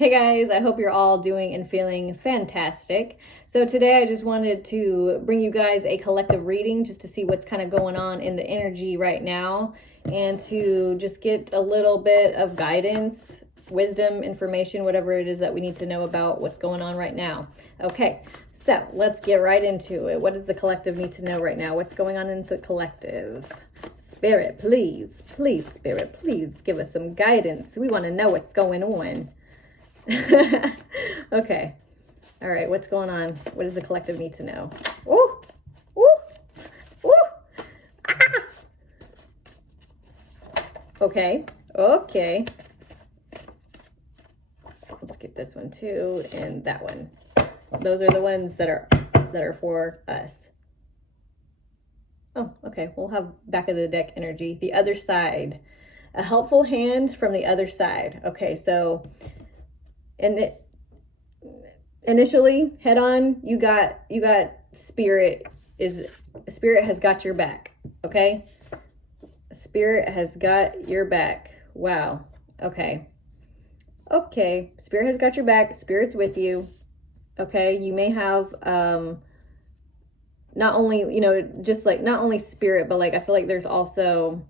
Hey guys, I hope you're all doing and feeling fantastic. So today I just wanted to bring you guys a collective reading just to see what's kind of going on in the energy right now and to just get a little bit of guidance, wisdom, information, whatever it is that we need to know about what's going on right now. Okay, so let's get right into it. What does the collective need to know right now? What's going on in the collective? Spirit, please, Spirit, please give us some guidance. We want to know what's going on. Okay. All right. What's going on? What does the collective need to know? Ooh. Ooh. Ooh. Ah. Okay. Okay. Let's get this one too and that one. Those are the ones that are for us. Oh, okay. We'll have back of the deck energy. The other side. A helpful hand from the other side. Okay, so initially head on, you got spirit has got your back. Okay, spirit has got your back. Wow. Okay, spirit has got your back. Spirit's with you. Okay, you may have not only just like not only spirit, but like I feel like there's also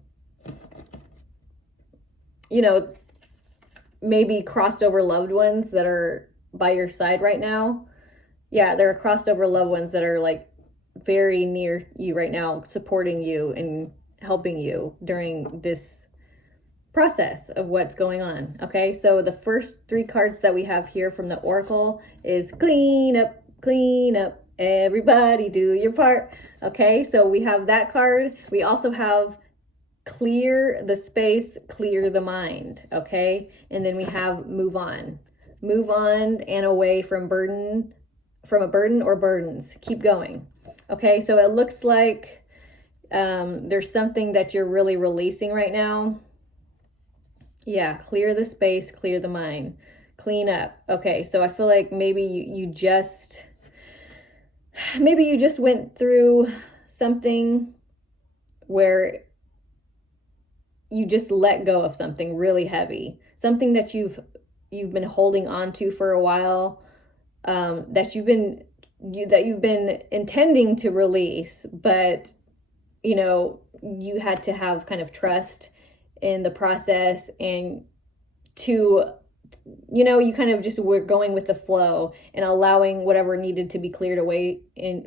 maybe crossed over loved ones that are by your side right now. Yeah, there are crossed over loved ones that are like very near you right now, supporting you and helping you during this process of what's going on. Okay, so the first three cards that we have here from the Oracle is clean up, everybody do your part. Okay, so we have that card. We also have clear the space, clear the mind. Okay, and then we have move on and away from a burden or burdens. Keep going. Okay, so it looks like there's something that you're really releasing right now. Yeah, clear the space, clear the mind, clean up. Okay, so I feel like maybe you just went through something where you just let go of something really heavy, something that you've been holding on to for a while, that you've been intending to release, but you had to have kind of trust in the process, and to you kind of just were going with the flow and allowing whatever needed to be cleared away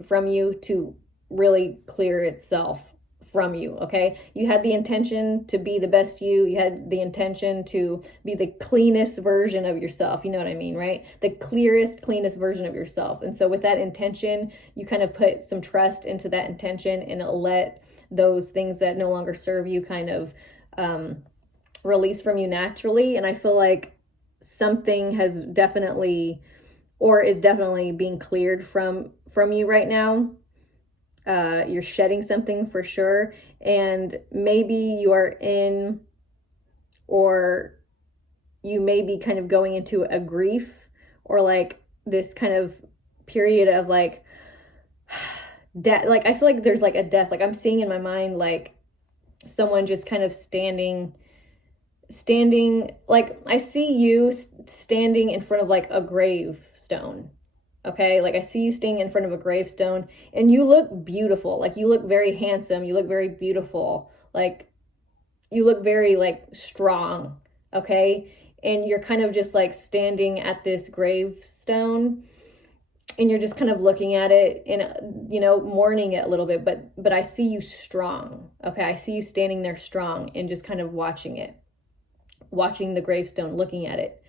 from you to really clear itself from you. Okay, you had the intention to be the best you had the intention to be the cleanest version of yourself, you know what I mean, right? The cleanest version of yourself. And so with that intention, you kind of put some trust into that intention and let those things that no longer serve you kind of release from you naturally. And I feel like something has definitely is definitely being cleared from you right now. You're shedding something for sure, and maybe you are in, or you may be kind of going into a grief or like this kind of period of like death. Like I feel like there's like a death, like I'm seeing in my mind like someone just kind of standing, like I see you standing in front of like a gravestone. Okay, like I see you standing in front of a gravestone and you look beautiful. Like you look very handsome. You look very beautiful. Like you look very like strong. Okay, and you're kind of just like standing at this gravestone and you're just kind of looking at it and mourning it a little bit. But I see you strong. Okay, I see you standing there strong and just kind of watching the gravestone, looking at it,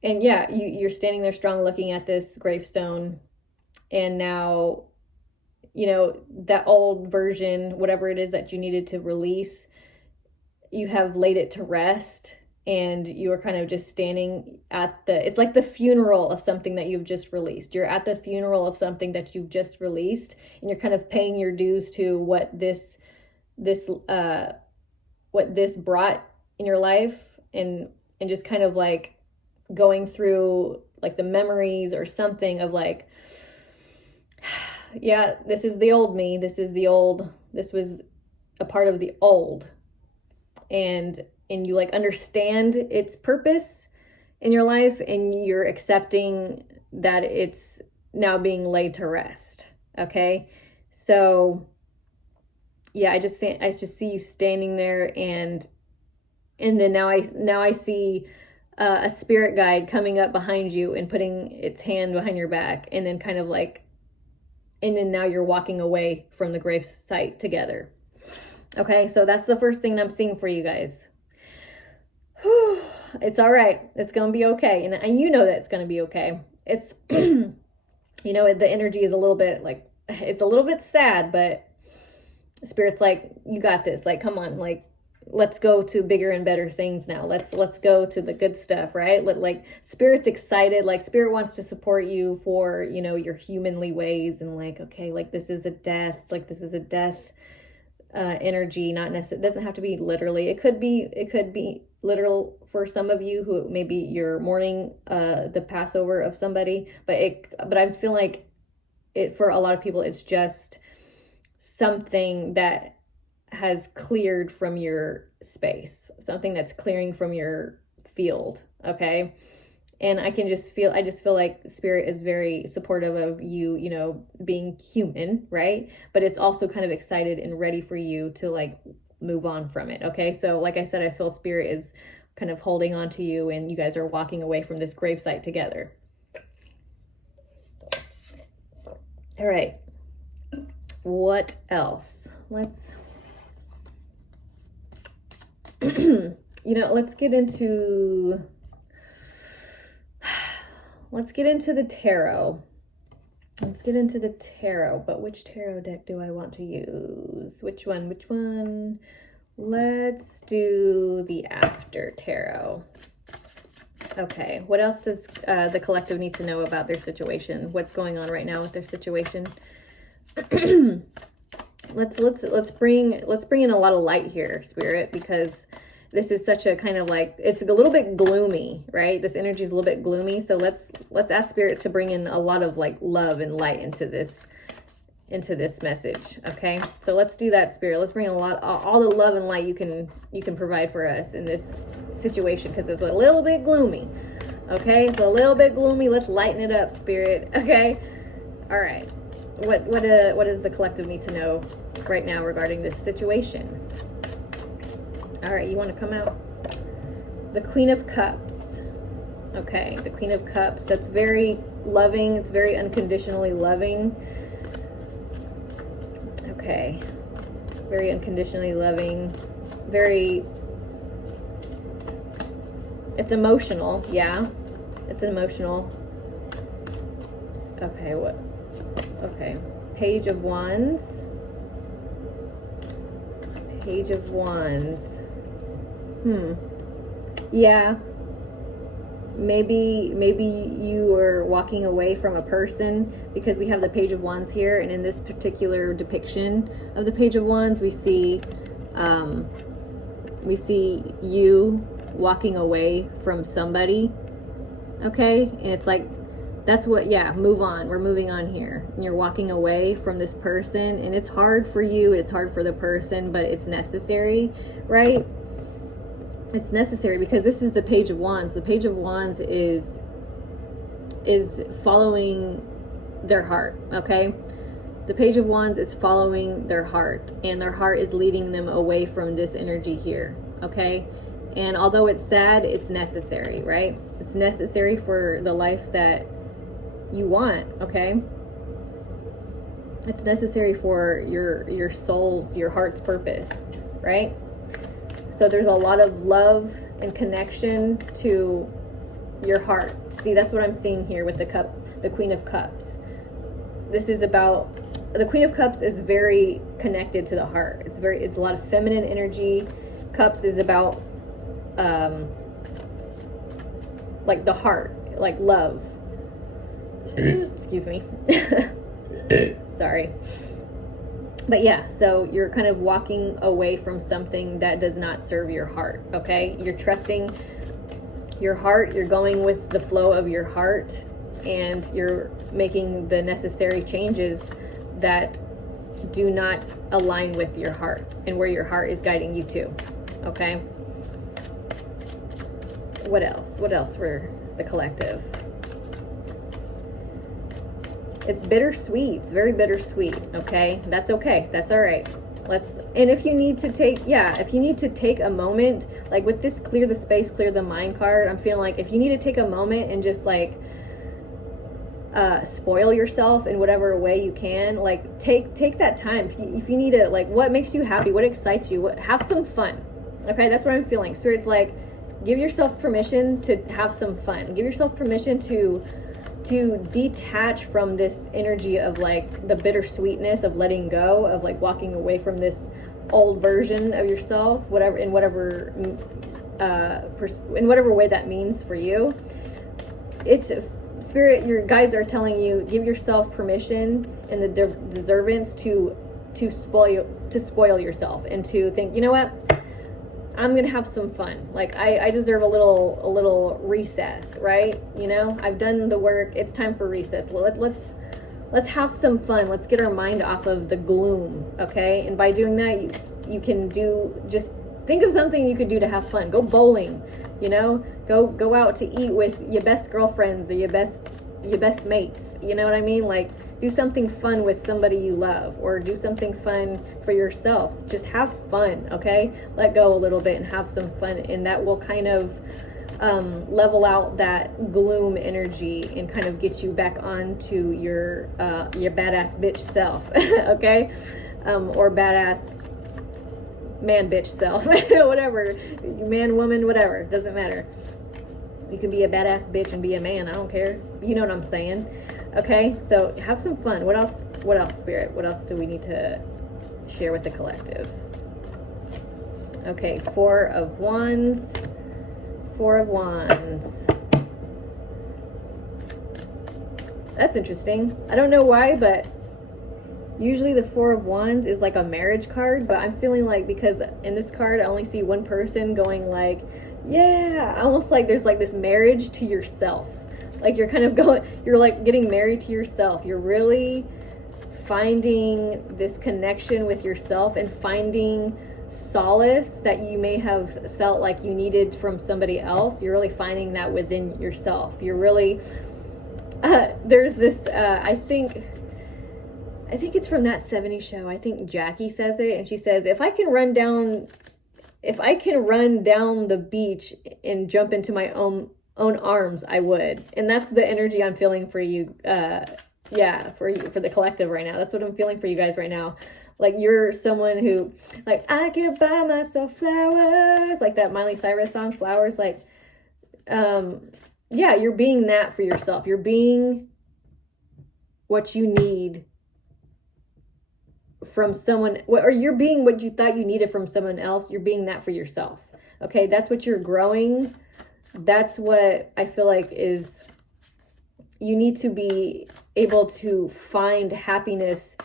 and yeah, you're standing there strong looking at this gravestone, and now that old version, whatever it is that you needed to release, you have laid it to rest, and you are kind of just standing it's like the funeral of something that you've just released. You're at the funeral of something that you've just released, and you're kind of paying your dues to what this brought in your life, and just kind of like going through like the memories or something of like, yeah, this is the old me. This was a part of the old. And you like understand its purpose in your life, and you're accepting that it's now being laid to rest. Okay. So yeah, I just see you standing there, and then now I see a spirit guide coming up behind you and putting its hand behind your back, and then kind of like, and then now you're walking away from the grave site together. Okay, so that's the first thing I'm seeing for you guys. Whew, it's all right. It's going to be okay. And you know that it's going to be okay. It's, you know, the energy is a little bit like, it's a little bit sad, but Spirit's like, you got this. Like, come on, like, let's go to bigger and better things now. Let's go to the good stuff, right? Like, Spirit's excited. Like, Spirit wants to support you for, you know, your humanly ways, and like, okay, like this is a death. Like, this is a death energy. Not necessarily, doesn't have to be literally. It could be literal for some of you who maybe you're mourning the Passover of somebody, but I feel like it, for a lot of people, it's just something that has cleared from your space, something that's clearing from your field. Okay. And I just feel like Spirit is very supportive of you, you know, being human, right? But it's also kind of excited and ready for you to like move on from it. Okay. So like I said, I feel Spirit is kind of holding on to you, and you guys are walking away from this gravesite together. All right. What else? Let's you know, let's get into the tarot. Let's get into the tarot, but which tarot deck do I want to use? Which one? Let's do the After Tarot. Okay, what else does the collective need to know about their situation? What's going on right now with their situation? let's bring in a lot of light here, Spirit, because this is such a kind of like, it's a little bit gloomy, right? This energy is a little bit gloomy. So let's ask Spirit to bring in a lot of like love and light into this message. Okay. So let's do that, Spirit. Let's bring in all the love and light you can provide for us in this situation, because it's a little bit gloomy. Okay. It's a little bit gloomy. Let's lighten it up, Spirit. Okay. All right. What does the collective need to know right now regarding this situation? All right, you want to come out? The Queen of Cups. Okay, the Queen of Cups. That's very loving. It's very unconditionally loving. Okay. Very unconditionally loving. It's emotional. Yeah. It's emotional. Okay, okay. Page of Wands. Page of Wands. Yeah. Maybe you are walking away from a person, because we have the Page of Wands here, and in this particular depiction of the Page of Wands, we see you walking away from somebody. Okay? And it's like, that's what, yeah, move on. We're moving on here. And you're walking away from this person, and it's hard for you, it's hard for the person, but it's necessary, right? It's necessary, because this is the Page of Wands. The Page of Wands is following their heart, okay? The Page of Wands is following their heart, and their heart is leading them away from this energy here, okay? And although it's sad, it's necessary, right? It's necessary for the life that you want, okay? It's necessary for your soul's, your heart's purpose, right? So there's a lot of love and connection to your heart. See, that's what I'm seeing here with the Queen of Cups. This is about, the Queen of Cups is very connected to the heart. It's a lot of feminine energy. Cups is about like the heart, like love. Excuse me. Sorry. But yeah, so you're kind of walking away from something that does not serve your heart, okay? You're trusting your heart, you're going with the flow of your heart, and you're making the necessary changes that do not align with your heart and where your heart is guiding you to, okay? What else? What else for the collective? It's bittersweet. It's very bittersweet. Okay, that's okay. That's all right. And if you need to take, if you need to take a moment, like with this clear the space, clear the mind card, I'm feeling like if you need to take a moment and just like spoil yourself in whatever way you can, like take that time. If you need to, like, what makes you happy, what excites you, have some fun. Okay, that's what I'm feeling. Spirit's like, give yourself permission to have some fun. Give yourself permission to detach from this energy of like the bittersweetness of letting go, of like walking away from this old version of yourself, in whatever way that means for you. It's Spirit, your guides are telling you, give yourself permission and the deservance to spoil yourself, and to think, you know what, I'm gonna have some fun. Like I deserve a little recess, right? You know, I've done the work. It's time for reset. Let's have some fun. Let's get our mind off of the gloom, okay? And by doing that, you can just think of something you could do to have fun. Go bowling, you know. Go out to eat with your best girlfriends or your best mates. You know what I mean? Like, do something fun with somebody you love, or do something fun for yourself. Just have fun, okay? Let go a little bit and have some fun, and that will kind of level out that gloom energy and kind of get you back onto your badass bitch self, okay? Or badass man bitch self, whatever, man, woman, whatever, doesn't matter. You can be a badass bitch and be a man. I don't care. You know what I'm saying? Okay, so have some fun. What else, Spirit? What else do we need to share with the collective? Okay, Four of Wands. That's interesting. I don't know why, but usually the Four of Wands is like a marriage card, but I'm feeling like, because in this card I only see one person going like, yeah, almost like there's like this marriage to yourself. Like you're like getting married to yourself. You're really finding this connection with yourself and finding solace that you may have felt like you needed from somebody else. You're really finding that within yourself. You're really, there's this, I think it's from that 70s show. I think Jackie says it, and she says, if I can run down the beach and jump into my own arms, I would. And that's the energy I'm feeling for you. For you, for the collective right now. That's what I'm feeling for you guys right now. Like, you're someone who, like, I could buy myself flowers, like that Miley Cyrus song, Flowers. Like, you're being that for yourself. You're being what you need from someone, or you're being what you thought you needed from someone else. You're being that for yourself. Okay, that's what you're growing. That's what I feel like is, you need to be able to find happiness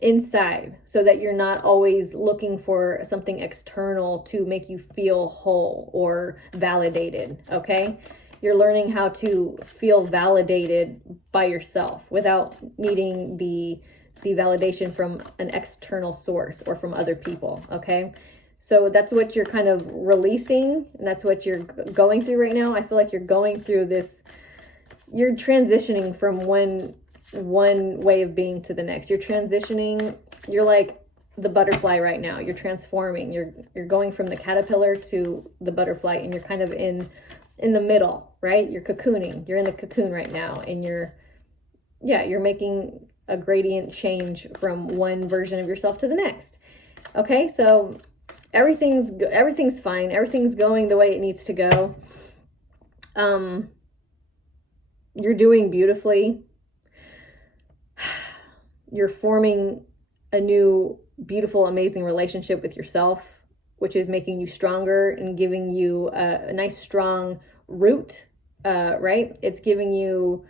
inside, so that you're not always looking for something external to make you feel whole or validated. Okay, you're learning how to feel validated by yourself without needing the validation from an external source or from other people. Okay, so that's what you're kind of releasing, and that's what you're going through right now. I feel like you're going through this, you're transitioning from one way of being to the next. You're transitioning. You're like the butterfly right now. You're transforming. You're going from the caterpillar to the butterfly, and you're kind of in the middle, right? You're cocooning. You're in the cocoon right now, and you're making a gradient change from one version of yourself to the next. Okay, so everything's fine. Everything's going the way it needs to go. You're doing beautifully. You're forming a new, beautiful, amazing relationship with yourself, which is making you stronger and giving you a nice, strong root, right? It's giving you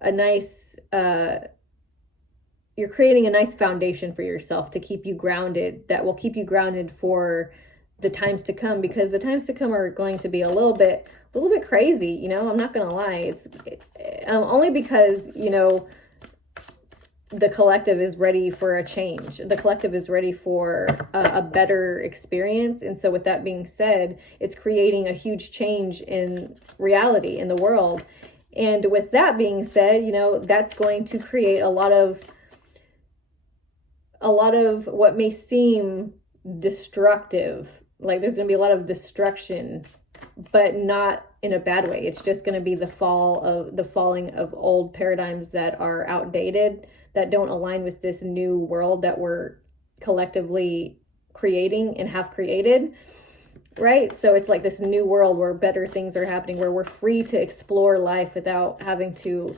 a nice, you're creating a nice foundation for yourself to keep you grounded, that will keep you grounded for the times to come, because the times to come are going to be a little bit crazy. You know, I'm not going to lie. It's only because, you know, the collective is ready for a change. The collective is ready for a better experience. And so with that being said, it's creating a huge change in reality, in the world. And with that being said, you know, that's going to create a lot of what may seem destructive. Like there's going to be a lot of destruction, but not in a bad way. It's just going to be the falling of old paradigms that are outdated, that don't align with this new world that we're collectively creating and have created, right? So it's like this new world where better things are happening, where we're free to explore life without having to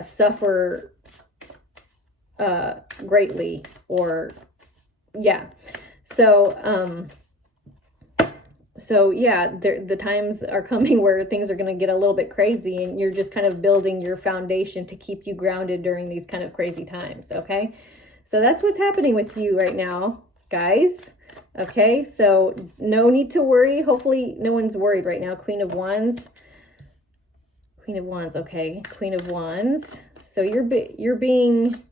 suffer greatly, or yeah. So yeah, the times are coming where things are going to get a little bit crazy, and you're just kind of building your foundation to keep you grounded during these kind of crazy times. Okay. So that's what's happening with you right now, guys. Okay. So no need to worry. Hopefully no one's worried right now. Queen of Wands. Okay. Queen of Wands. So you're being,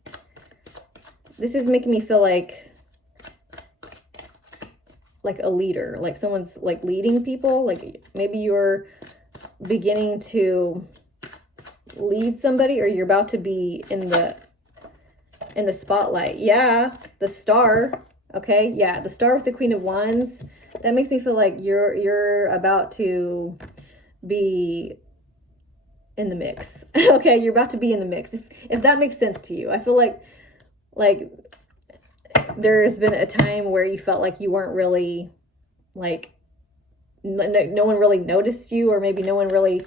this is making me feel like a leader, like someone's like leading people. Like maybe you're beginning to lead somebody, or you're about to be in the spotlight. Yeah, the Star. Okay, yeah, the Star with the Queen of Wands. That makes me feel like you're about to be in the mix. Okay, you're about to be in the mix. If that makes sense to you. I feel like there has been a time where you felt like you weren't really, like, no one really noticed you, or maybe no one really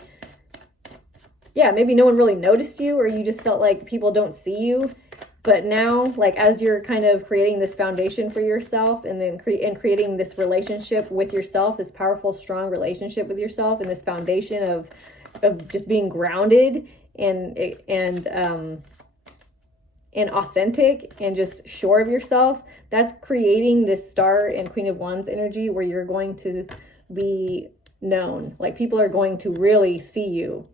noticed you, or you just felt like people don't see you. But now, like, as you're kind of creating this foundation for yourself, and then creating this relationship with yourself, this powerful, strong relationship with yourself, and this foundation of just being grounded and authentic and just sure of yourself, that's creating this Star and Queen of Wands energy where you're going to be known. Like people are going to really see you,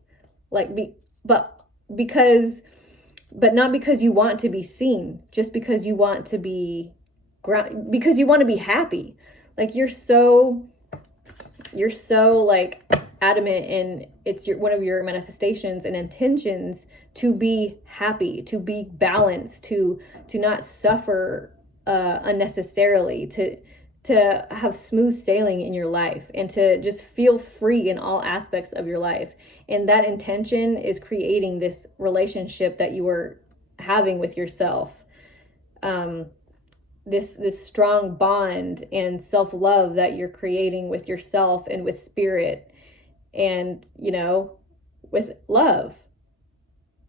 but not because you want to be seen, just because you want to be because you want to be happy. Like you're so like adamant, and it's one of your manifestations and intentions to be happy, to be balanced, to not suffer unnecessarily, to have smooth sailing in your life, and to just feel free in all aspects of your life. And that intention is creating this relationship that you are having with yourself. This strong bond and self-love that you're creating with yourself and with spirit, and, you know, with love.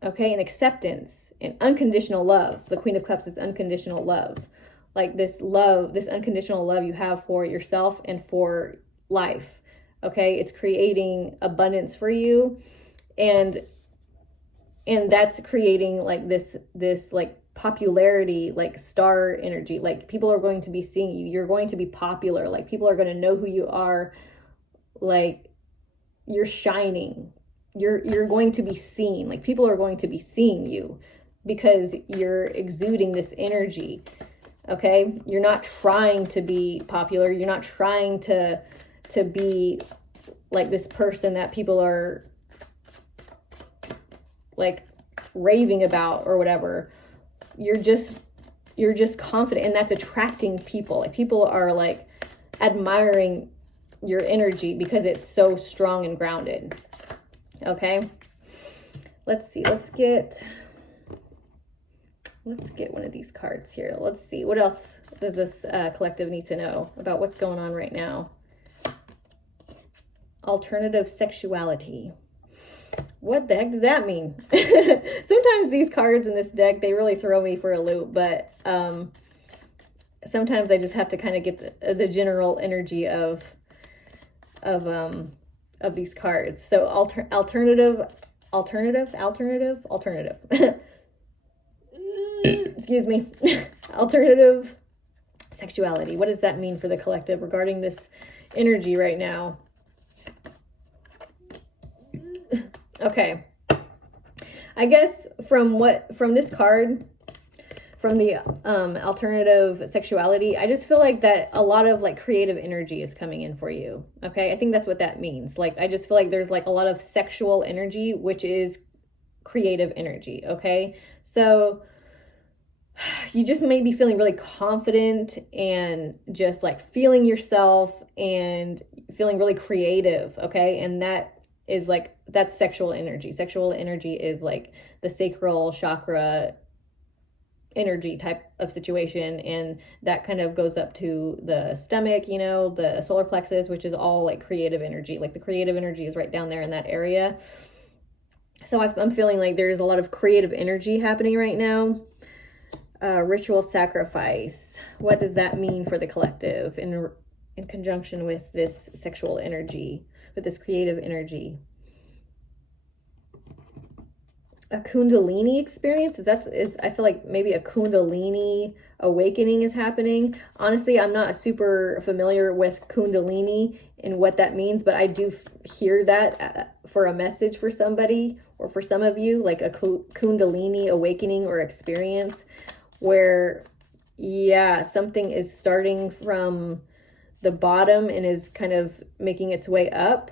Okay. And acceptance and unconditional love. The Queen of Cups is unconditional love. Like this love, this unconditional love you have for yourself and for life. Okay. It's creating abundance for you. And that's creating like this like popularity, like Star energy. Like people are going to be seeing you. You're going to be popular. Like people are going to know who you are. Like you're shining. You're going to be seen. Like people are going to be seeing you because you're exuding this energy. Okay. You're not trying to be popular. You're not trying to be like this person that people are like raving about or whatever. You're just confident, and that's attracting people. Like people are like admiring your energy because it's so strong and grounded. Okay. Let's see. Let's get one of these cards here. Let's see. What else does this collective need to know about what's going on right now? Alternative sexuality. What the heck does that mean? Sometimes these cards in this deck, they really throw me for a loop, but sometimes I just have to kind of get the general energy of these cards. So alternative. Excuse me. Alternative sexuality. What does that mean for the collective regarding this energy right now? Okay. I guess from this card, from the alternative sexuality, I just feel like that a lot of like creative energy is coming in for you. Okay, I think that's what that means. Like, I just feel like there's like a lot of sexual energy, which is creative energy. Okay, so you just may be feeling really confident and just like feeling yourself and feeling really creative. Okay, and that is like, that's sexual energy. Sexual energy is like the sacral chakra energy type of situation, and that kind of goes up to the stomach, you know, the solar plexus, which is all like creative energy. Like the creative energy is right down there in that area. So I'm feeling like there's a lot of creative energy happening right now. Ritual sacrifice, what does that mean for the collective in conjunction with this sexual energy, with this creative energy? A kundalini experience, I feel like maybe a kundalini awakening is happening. Honestly, I'm not super familiar with kundalini and what that means, but I do hear that for a message for somebody, or for some of you, like a kundalini awakening or experience where, yeah, something is starting from the bottom and is kind of making its way up.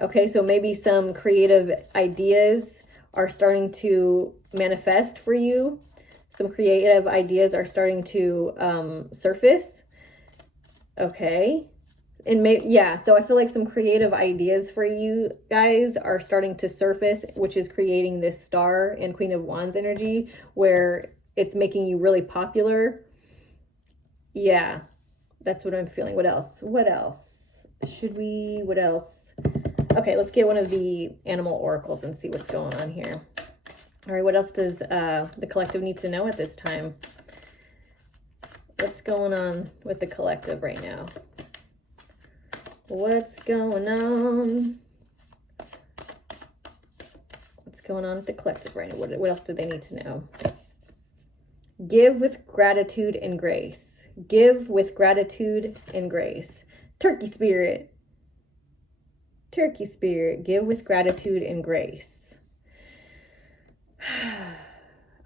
Okay, so maybe some creative ideas are starting to manifest for you. Some creative ideas are starting to surface. Okay. And so I feel like some creative ideas for you guys are starting to surface, which is creating this Star and Queen of Wands energy where it's making you really popular. Yeah, that's what I'm feeling. What else? What else? Okay, let's get one of the animal oracles and see what's going on here. All right, what else does the collective need to know at this time? What's going on with the collective right now? What's going on? What's going on with the collective right now? What else do they need to know? Give with gratitude and grace. Give with gratitude and grace. Turkey spirit. Turkey spirit. Give with gratitude and grace.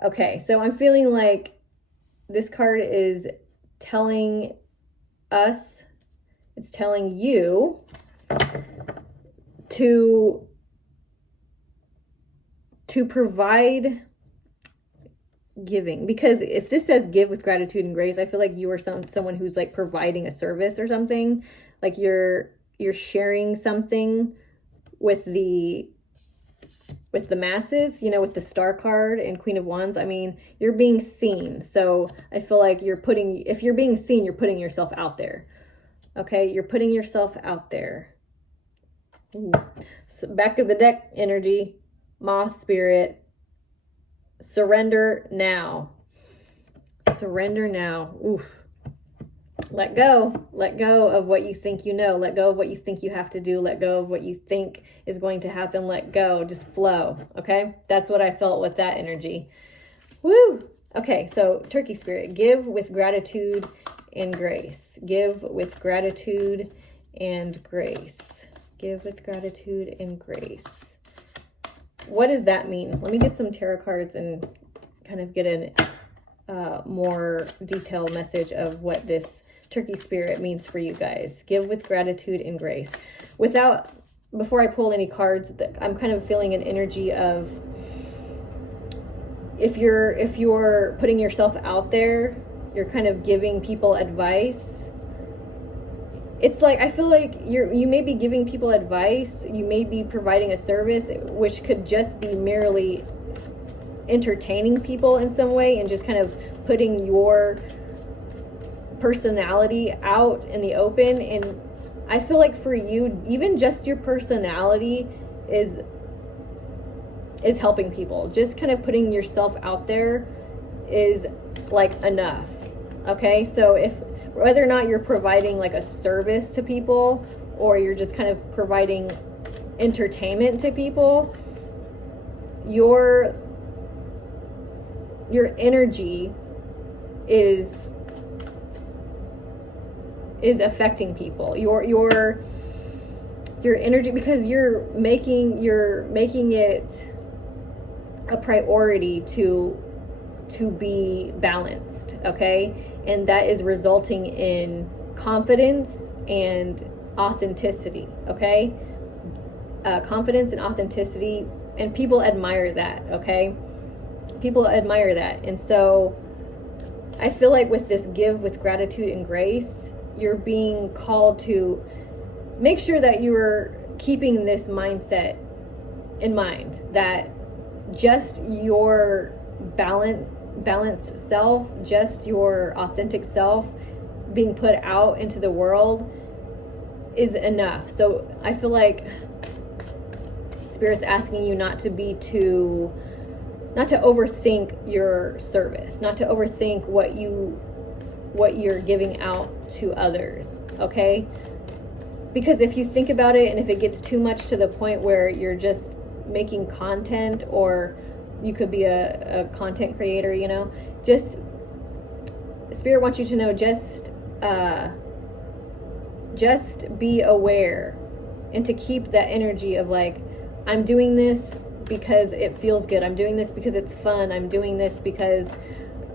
Okay, so I'm feeling like this card is telling us, it's telling you to provide giving, because if this says give with gratitude and grace, I feel like you are someone who's like providing a service or something, like you're sharing something with the masses, you know, with the Star card and Queen of Wands. I mean, you're being seen. So I feel like if you're being seen, you're putting yourself out there. Okay, you're putting yourself out there. Ooh. So back of the deck energy, Moth spirit. Surrender now. Surrender now. Oof. Let go. Let go of what you think you know. Let go of what you think you have to do. Let go of what you think is going to happen. Let go. Just flow. Okay? That's what I felt with that energy. Woo! Okay, so Turkey spirit. Give with gratitude and grace. Give with gratitude and grace. Give with gratitude and grace. What does that mean? Let me get some tarot cards and kind of get a more detailed message of what this Turkey spirit means for you guys. Give with gratitude and grace. Before I pull any cards, I'm kind of feeling an energy of if you're putting yourself out there, you're kind of giving people advice. It's like, I feel like you may be giving people advice, you may be providing a service, which could just be merely entertaining people in some way and just kind of putting your personality out in the open. And I feel like for you, even just your personality is helping people. Just kind of putting yourself out there is like enough. Okay, so whether or not you're providing like a service to people or you're just kind of providing entertainment to people, your energy is affecting people. your energy, because you're making it a priority to be balanced, okay? And that is resulting in confidence and authenticity, okay? Confidence and authenticity, and people admire that, okay? People admire that. And so I feel like with this give with gratitude and grace, you're being called to make sure that you're keeping this mindset in mind, that just your balanced self, just your authentic self being put out into the world is enough. So I feel like Spirit's asking you not to overthink your service, not to overthink what you're giving out to others, okay? Because if you think about it, and if it gets too much to the point where you're just making content, or you could be a content creator, you know, just Spirit wants you to know, just be aware, and to keep that energy of like, I'm doing this because it feels good, I'm doing this because it's fun, I'm doing this because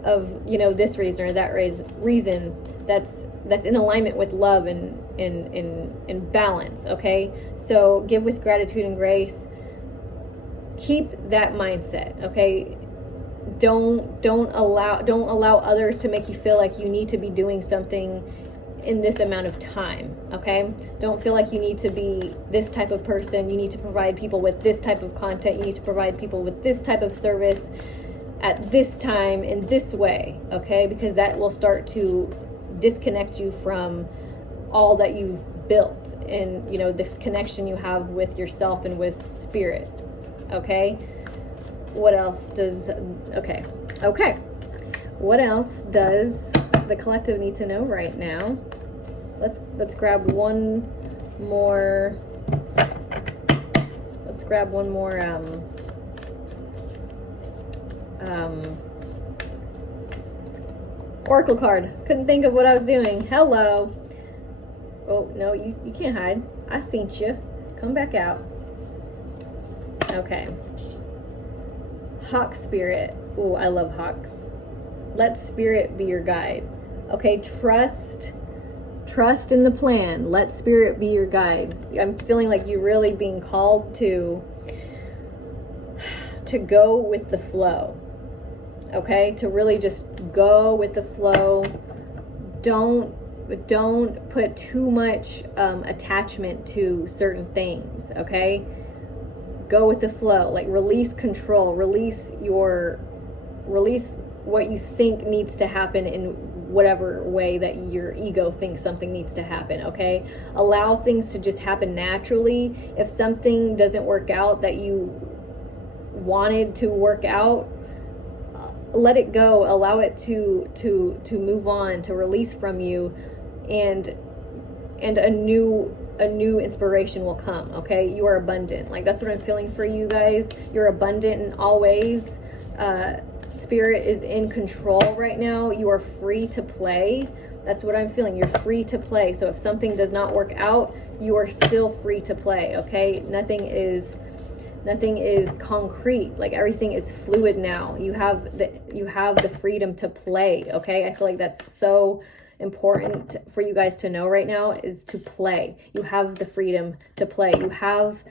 of, you know, this reason or that reason that's in alignment with love and in balance, okay? So give with gratitude and grace. Keep that mindset, okay? Don't allow others to make you feel like you need to be doing something in this amount of time, okay? Don't feel like you need to be this type of person, you need to provide people with this type of content, you need to provide people with this type of service at this time in this way, okay? Because that will start to disconnect you from all that you've built, and, you know, this connection you have with yourself and with Spirit, okay? What else does, okay, what else does the collective need to know right now? Let's grab one more, oracle card. Couldn't think of what I was doing. Hello. Oh, no, you can't hide. I seen you. Come back out. Okay. Hawk Spirit. Ooh, I love hawks. Let Spirit be your guide. Okay, trust in the plan. Let Spirit be your guide. I'm feeling like you're really being called to go with the flow. Okay, to really just go with the flow. Don't put too much attachment to certain things, okay? Go with the flow. Like, release control, release what you think needs to happen in whatever way that your ego thinks something needs to happen, okay? Allow things to just happen naturally. If something doesn't work out that you wanted to work out, let it go. Allow it to move on, to release from you, and a new inspiration will come, okay? You are abundant. Like, that's what I'm feeling for you guys. You're abundant in all ways. Spirit is in control right now. You are free to play. That's what I'm feeling. You're free to play. So if something does not work out, you are still free to play, okay? Nothing is concrete. Like, everything is fluid now. You have the freedom to play, okay? I feel like that's so important for you guys to know right now, is to play. You have the freedom to play. You have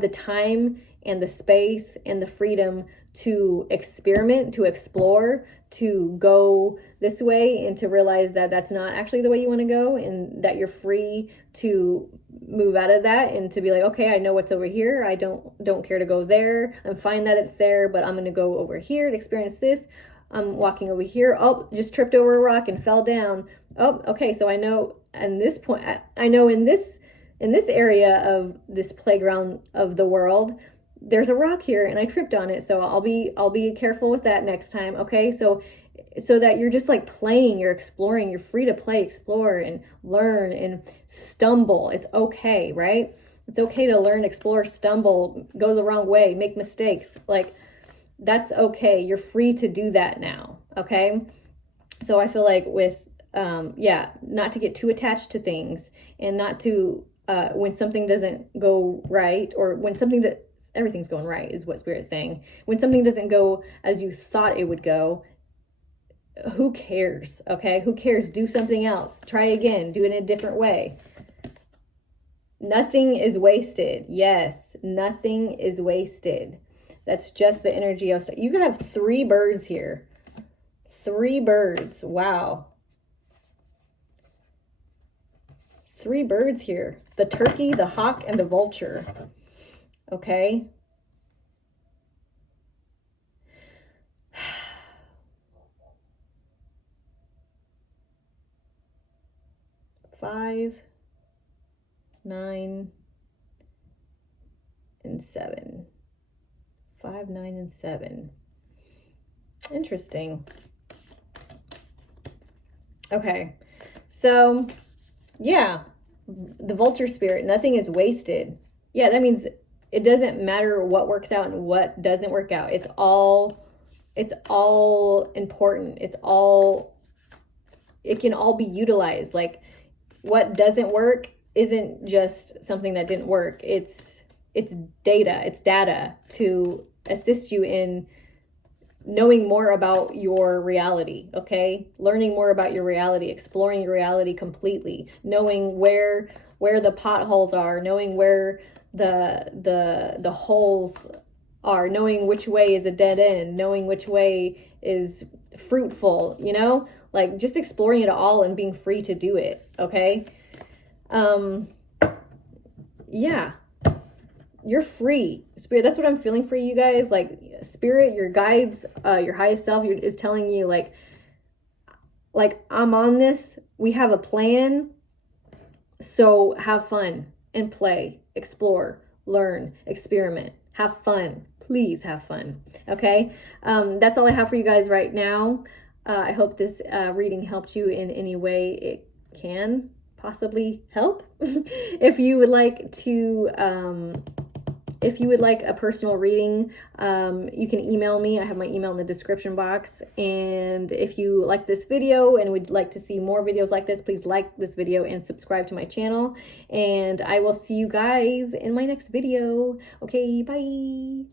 the time and the space and the freedom to experiment, to explore, to go this way, and to realize that that's not actually the way you want to go, and that you're free to move out of that and to be like, okay, I know what's over here. I don't care to go there. I'm fine that it's there, but I'm going to go over here to experience this. I'm walking over here. Oh, just tripped over a rock and fell down. Oh, okay. So I know, and this point, I know in this area of this playground of the world, there's a rock here and I tripped on it. So I'll be careful with that next time. Okay. So that you're just like playing, you're exploring, you're free to play, explore, and learn and stumble. It's okay, right? It's okay to learn, explore, stumble, go the wrong way, make mistakes. Like, that's okay. You're free to do that now. Okay. So I feel like with, not to get too attached to things, and not to when something doesn't go right, or when something that everything's going right is what Spirit's saying. When something doesn't go as you thought it would go, who cares? Okay, who cares? Do something else. Try again. Do it in a different way. Nothing is wasted. Yes, nothing is wasted. That's just the energy of. You can have 3 birds here. 3 birds. Wow. 3 birds here. The turkey, the hawk, and the vulture. Okay. Five, 9, and 7. 5, 9, and 7. Interesting. Okay. So, yeah. The vulture spirit, nothing is wasted. Yeah, that means it doesn't matter what works out and what doesn't work out. It's all important. It can all be utilized. Like, what doesn't work isn't just something that didn't work. It's data to assist you in knowing more about your reality, okay? Learning more about your reality, exploring your reality completely, knowing where the potholes are, knowing where the holes are, knowing which way is a dead end, knowing which way is fruitful, you know? Like, just exploring it all and being free to do it, okay? Yeah. You're free. Spirit, that's what I'm feeling for you guys. Like, Spirit, your guides, your highest self is telling you, like, I'm on this. We have a plan. So have fun and play, explore, learn, experiment, have fun. Please have fun. Okay. That's all I have for you guys right now. I hope this reading helped you in any way it can possibly help. If you would like a personal reading, you can email me. I have my email in the description box. And if you like this video and would like to see more videos like this, please like this video and subscribe to my channel. And I will see you guys in my next video. Okay, bye.